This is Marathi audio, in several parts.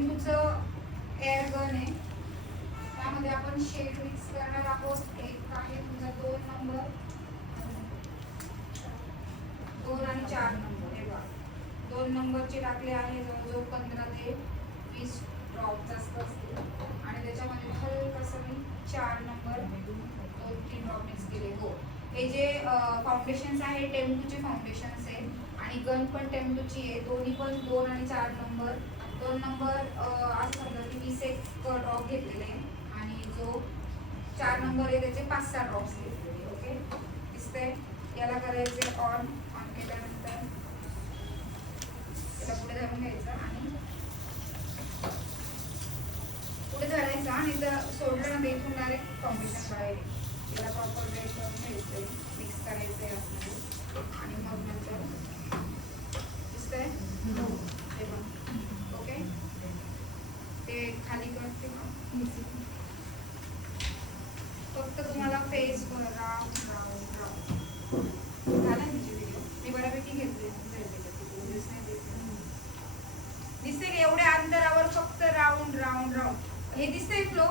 टेम्पूचं एअर गन आहे. त्यामध्ये आपण शेड मिक्स करणार आहोत. एक आहे तुमचा 2 नंबर, 2 आणि 4 नंबर. हे बघा 2 नंबरचे टाकले आहे जवळजवळ 15 ते 20 ड्रॉप जास्त असतील आणि त्याच्यामध्ये हलकसं मी 4 नंबर 2-3 ड्रॉप मिक्स केले. हो, हे जे फाउंडेशन्स आहे टेम्पूचे फाउंडेशन्स आहे आणि गन पण टेम्पूची आहे. दोन्ही पण 2 आणि 4 नंबर. 2 नंबर आज समजा की 21 ड्रॉप घेतलेले आहे आणि जो 4 नंबर आहे त्याचे 5-6 ड्रॉप्स घेतलेले. ओके, दिसतंय. याला करायचे ऑन केल्यानंतर त्याला पुढे धरून घ्यायचं आणि पुढे धरायचं आणि सोडलं ना इथून डायरेक्ट फाउंडेशन बाहेर त्याला प्रॉपर ब्लेंड करून घ्यायचं, मिक्स करायचं आहे आतमध्ये आणि मग नंतर दिसतंय हे पण. ओके, ते खाली करते फक्त तुम्हाला फेस राऊंड राऊंड राऊंड झाला तुमची व्हिडिओ. मी बऱ्यापैकी घेतली दिसते का एवढ्या अंतरावर फक्त राऊंड राऊंड राऊंड हे दिसतंय फ्लो.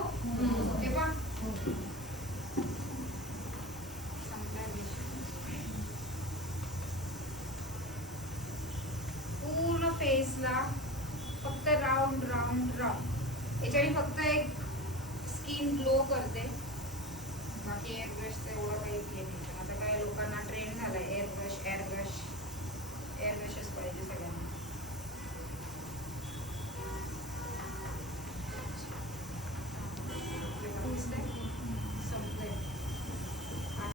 हे पहा पूर्ण फेसला फक्त राऊंड राऊंड राऊंड. याच्याने फक्त एक स्किन ग्लो करते. बाकी एअर ब्रशचं एवढं काही घेत नाही. आता काय लोकांना ट्रेंड झालाय एअर ब्रश